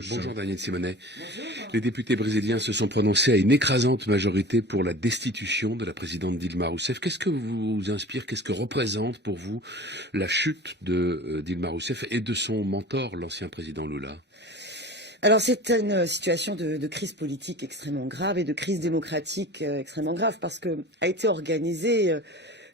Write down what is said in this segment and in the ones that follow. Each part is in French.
tous. Bonjour Daniel Simonet. Les députés brésiliens se sont prononcés à une écrasante majorité pour la destitution de la présidente Dilma Rousseff. Qu'est-ce que vous inspire, qu'est-ce que représente pour vous la chute de Dilma Rousseff et de son mentor, l'ancien président Lula? Alors c'est une situation de crise politique extrêmement grave et de crise démocratique extrêmement grave parce que a été organisé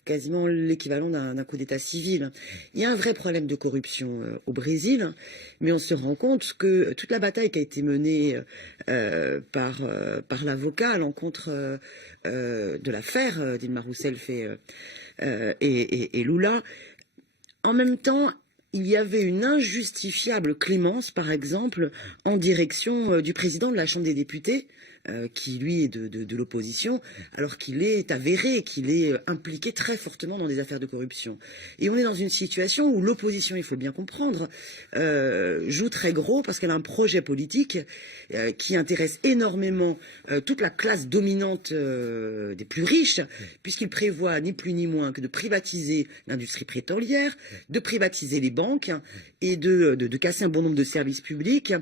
quasiment l'équivalent d'un coup d'état civil. Il y a un vrai problème de corruption au Brésil, mais on se rend compte que toute la bataille qui a été menée par l'avocat à l'encontre de l'affaire Dilma Rousseff et Lula, en même temps, il y avait une injustifiable clémence, par exemple, en direction du président de la Chambre des députés, qui lui est de l'opposition, alors qu'il est avéré, qu'il est impliqué très fortement dans des affaires de corruption. Et on est dans une situation où l'opposition, il faut bien comprendre, joue très gros parce qu'elle a un projet politique qui intéresse énormément toute la classe dominante des plus riches, puisqu'il prévoit ni plus ni moins que de privatiser l'industrie pétrolière, de privatiser les banques et de casser un bon nombre de services publics,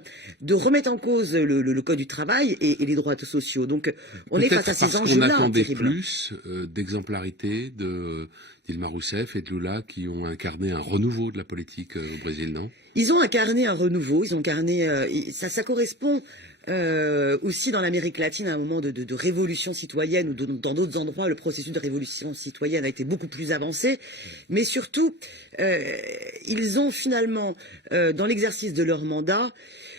de remettre en cause le code du travail et les droits sociaux. Donc on est face à ces enjeux-là. On attendait terribles. plus d'exemplarité de Dilma Rousseff et de Lula qui ont incarné un renouveau de la politique au Brésil, non? Ils ont incarné un renouveau, ils ont incarné... ça correspond aussi dans l'Amérique latine à un moment de révolution citoyenne ou dans d'autres endroits, le processus de révolution citoyenne a été beaucoup plus avancé. Mais surtout, ils ont finalement, dans l'exercice de leur mandat,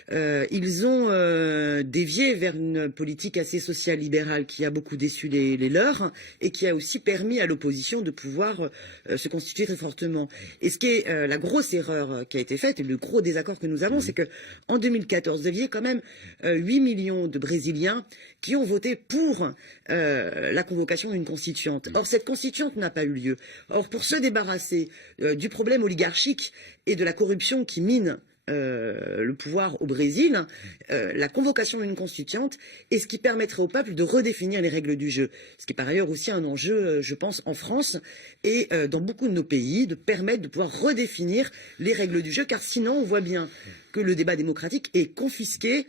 ils ont dévié vers une politique assez social-libérale qui a beaucoup déçu les leurs et qui a aussi permis à l'opposition de pouvoir se constituer très fortement. Et ce qui est la grosse erreur qui a été faite et le gros désaccord que nous avons, c'est que en 2014, vous aviez quand même 8 millions de Brésiliens qui ont voté pour la convocation d'une constituante. Or, cette constituante n'a pas eu lieu. Or, pour se débarrasser du problème oligarchique et de la corruption qui mine le pouvoir au Brésil, la convocation d'une constituante est ce qui permettrait au peuple de redéfinir les règles du jeu. Ce qui est par ailleurs aussi un enjeu, je pense, en France et dans beaucoup de nos pays, de permettre de pouvoir redéfinir les règles du jeu, car sinon on voit bien que le débat démocratique est confisqué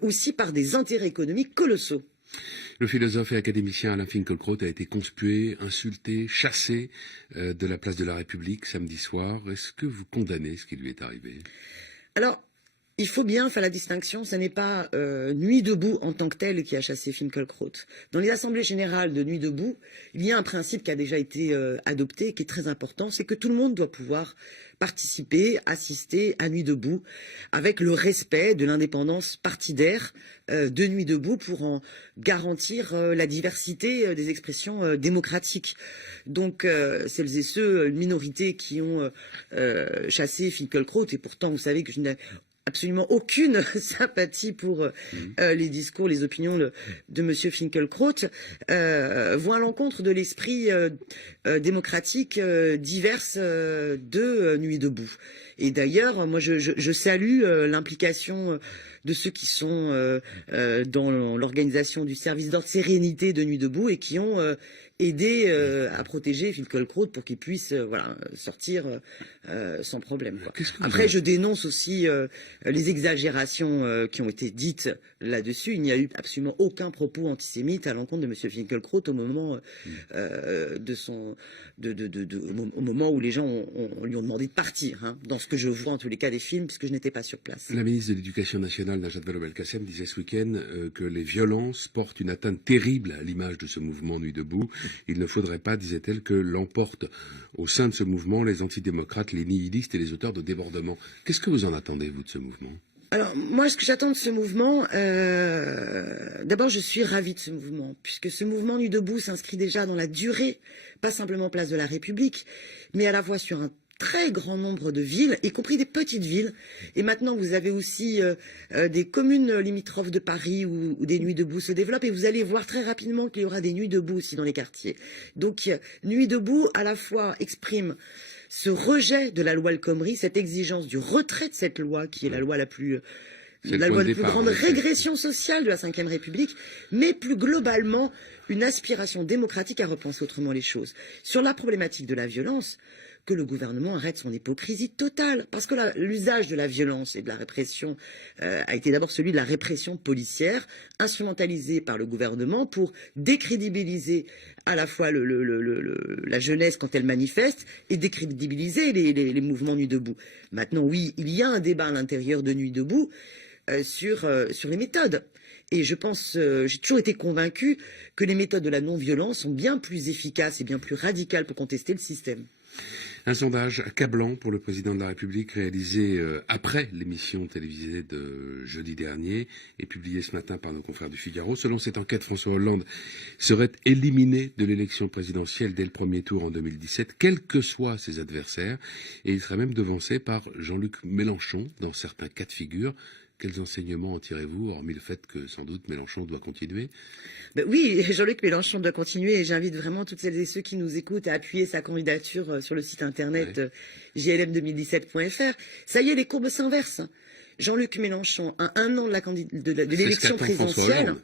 aussi par des intérêts économiques colossaux. Le philosophe et académicien Alain Finkielkraut a été conspué, insulté, chassé de la place de la République samedi soir. Est-ce que vous condamnez ce qui lui est arrivé? Alors, il faut bien faire la distinction, ce n'est pas Nuit debout en tant que telle qui a chassé Finkielkraut. Dans les assemblées générales de Nuit debout, il y a un principe qui a déjà été adopté, qui est très important, c'est que tout le monde doit pouvoir participer, assister à Nuit debout, avec le respect de l'indépendance partidaire de Nuit debout pour en garantir la diversité des expressions démocratiques. Donc, celles et ceux, une minorité qui ont chassé Finkielkraut, et pourtant vous savez que je n'ai absolument aucune sympathie pour les discours, les opinions de M. Finkielkraut, vont à l'encontre de l'esprit démocratique divers de Nuit debout. Et d'ailleurs, moi je salue l'implication de ceux qui sont dans l'organisation du service d'ordre sérénité de Nuit debout et qui ont aidé à protéger Finkielkraut pour qu'il puisse sortir sans problème, quoi. Après, je dénonce aussi les exagérations qui ont été dites là-dessus. Il n'y a eu absolument aucun propos antisémite à l'encontre de M. Finkielkraut au moment au moment où les gens lui ont demandé de partir, hein, dans ce que je vois en tous les cas des films, puisque je n'étais pas sur place. La ministre de l'Éducation nationale, Najat Vallaud-Belkacem, disait ce week-end que les violences portent une atteinte terrible à l'image de ce mouvement Nuit debout. Il ne faudrait pas, disait-elle, que l'emportent au sein de ce mouvement les antidémocrates, les nihilistes et les auteurs de débordements. Qu'est-ce que vous en attendez, vous, de ce mouvement? Alors, moi, ce que j'attends de ce mouvement, d'abord, je suis ravie de ce mouvement, puisque ce mouvement Nuit debout s'inscrit déjà dans la durée, pas simplement place de la République, mais à la fois sur un très grand nombre de villes, y compris des petites villes. Et maintenant, vous avez aussi des communes limitrophes de Paris où des Nuits debout se développent. Et vous allez voir très rapidement qu'il y aura des Nuits debout aussi dans les quartiers. Donc, Nuit debout, à la fois, exprime ce rejet de la loi El Khomri, cette exigence du retrait de cette loi, qui est la loi la plus grande régression sociale de la Ve République, mais plus globalement, une aspiration démocratique à repenser autrement les choses. Sur la problématique de la violence, que le gouvernement arrête son hypocrisie totale. Parce que l'usage de la violence et de la répression a été d'abord celui de la répression policière, instrumentalisée par le gouvernement pour décrédibiliser à la fois la jeunesse quand elle manifeste et décrédibiliser les mouvements Nuit debout. Maintenant, oui, il y a un débat à l'intérieur de Nuit debout sur les méthodes. Et je pense, j'ai toujours été convaincu que les méthodes de la non-violence sont bien plus efficaces et bien plus radicales pour contester le système. Un sondage accablant pour le président de la République réalisé après l'émission télévisée de jeudi dernier et publié ce matin par nos confrères du Figaro. Selon cette enquête, François Hollande serait éliminé de l'élection présidentielle dès le premier tour en 2017, quels que soient ses adversaires, et il serait même devancé par Jean-Luc Mélenchon dans certains cas de figure. Quels enseignements en tirez-vous, hormis le fait que, sans doute, Mélenchon doit continuer? Oui, Jean-Luc Mélenchon doit continuer et j'invite vraiment toutes celles et ceux qui nous écoutent à appuyer sa candidature sur le site internet jlm2017.fr. Ça y est, les courbes s'inversent. Jean-Luc Mélenchon, à un an de l'élection présidentielle,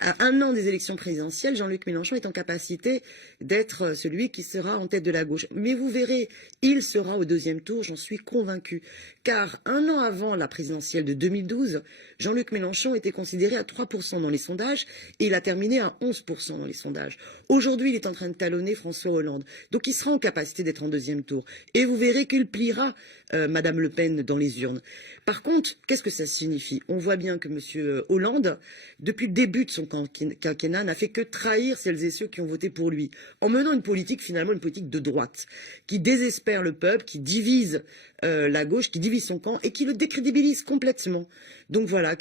à un an des élections présidentielles, Jean-Luc Mélenchon est en capacité d'être celui qui sera en tête de la gauche. Mais vous verrez, il sera au deuxième tour, j'en suis convaincu. Car un an avant la présidentielle de 2012, Jean-Luc Mélenchon était considéré à 3% dans les sondages et il a terminé à 11% dans les sondages. Aujourd'hui, il est en train de talonner François Hollande. Donc il sera en capacité d'être en deuxième tour. Et vous verrez qu'il pliera Madame Le Pen dans les urnes. Par contre, qu'est-ce que ça signifie? On voit bien que M. Hollande, depuis le début de son quinquennat, n'a fait que trahir celles et ceux qui ont voté pour lui, en menant une politique, finalement, une politique de droite, qui désespère le peuple, qui divise la gauche, qui divise son camp et qui le décrédibilise complètement. Donc voilà,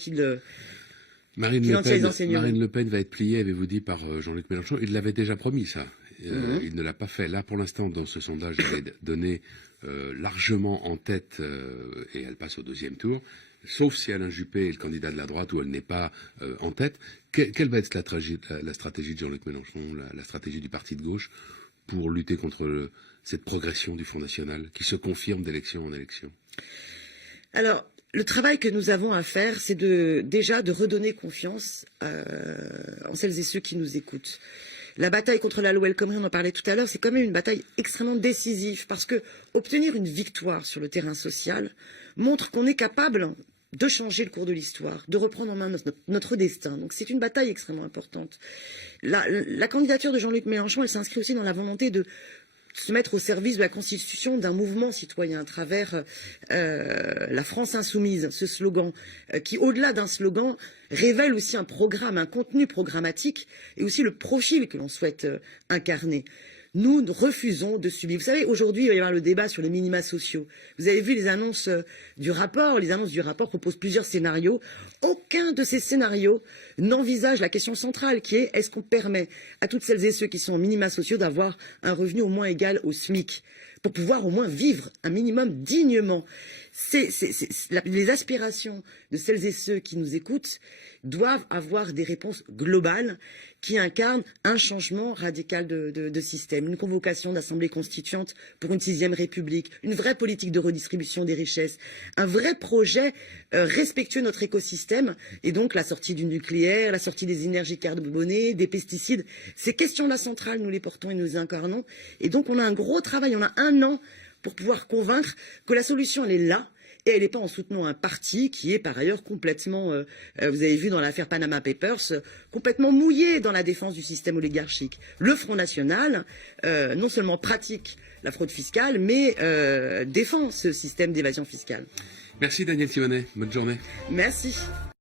Marine Le Pen va être pliée, avez-vous dit, par Jean-Luc Mélenchon. Il l'avait déjà promis, ça. Il ne l'a pas fait. Là, pour l'instant, dans ce sondage, elle est donnée largement en tête et elle passe au deuxième tour, sauf si Alain Juppé est le candidat de la droite où elle n'est pas en tête. Quelle va être la stratégie de Jean-Luc Mélenchon, la stratégie du parti de gauche pour lutter contre cette progression du Front National qui se confirme d'élection en élection? Alors, le travail que nous avons à faire, c'est déjà de redonner confiance en celles et ceux qui nous écoutent. La bataille contre la loi El Khomri, on en parlait tout à l'heure, c'est quand même une bataille extrêmement décisive parce que obtenir une victoire sur le terrain social montre qu'on est capable de changer le cours de l'histoire, de reprendre en main notre destin. Donc c'est une bataille extrêmement importante. La candidature de Jean-Luc Mélenchon, elle s'inscrit aussi dans la volonté de se mettre au service de la constitution d'un mouvement citoyen à travers la France insoumise, ce slogan qui, au-delà d'un slogan, révèle aussi un programme, un contenu programmatique et aussi le profil que l'on souhaite incarner. Nous refusons de subir. Vous savez, aujourd'hui, il va y avoir le débat sur les minima sociaux. Vous avez vu les annonces du rapport. Les annonces du rapport proposent plusieurs scénarios. Aucun de ces scénarios n'envisage la question centrale qui est: est-ce qu'on permet à toutes celles et ceux qui sont en minima sociaux d'avoir un revenu au moins égal au SMIC pour pouvoir au moins vivre un minimum dignement? Les aspirations de celles et ceux qui nous écoutent doivent avoir des réponses globales qui incarnent un changement radical de système, une convocation d'assemblée constituante pour une 6e République, une vraie politique de redistribution des richesses, un vrai projet respectueux de notre écosystème et donc la sortie du nucléaire, la sortie des énergies carbonées, des pesticides. Ces questions-là centrales, nous les portons et nous les incarnons. Et donc on a un gros travail, on a un an pour pouvoir convaincre que la solution, elle est là. Et elle n'est pas en soutenant un parti qui est par ailleurs complètement, vous avez vu dans l'affaire Panama Papers, complètement mouillé dans la défense du système oligarchique. Le Front National, non seulement pratique la fraude fiscale, mais défend ce système d'évasion fiscale. Merci Danielle Simonet, bonne journée. Merci.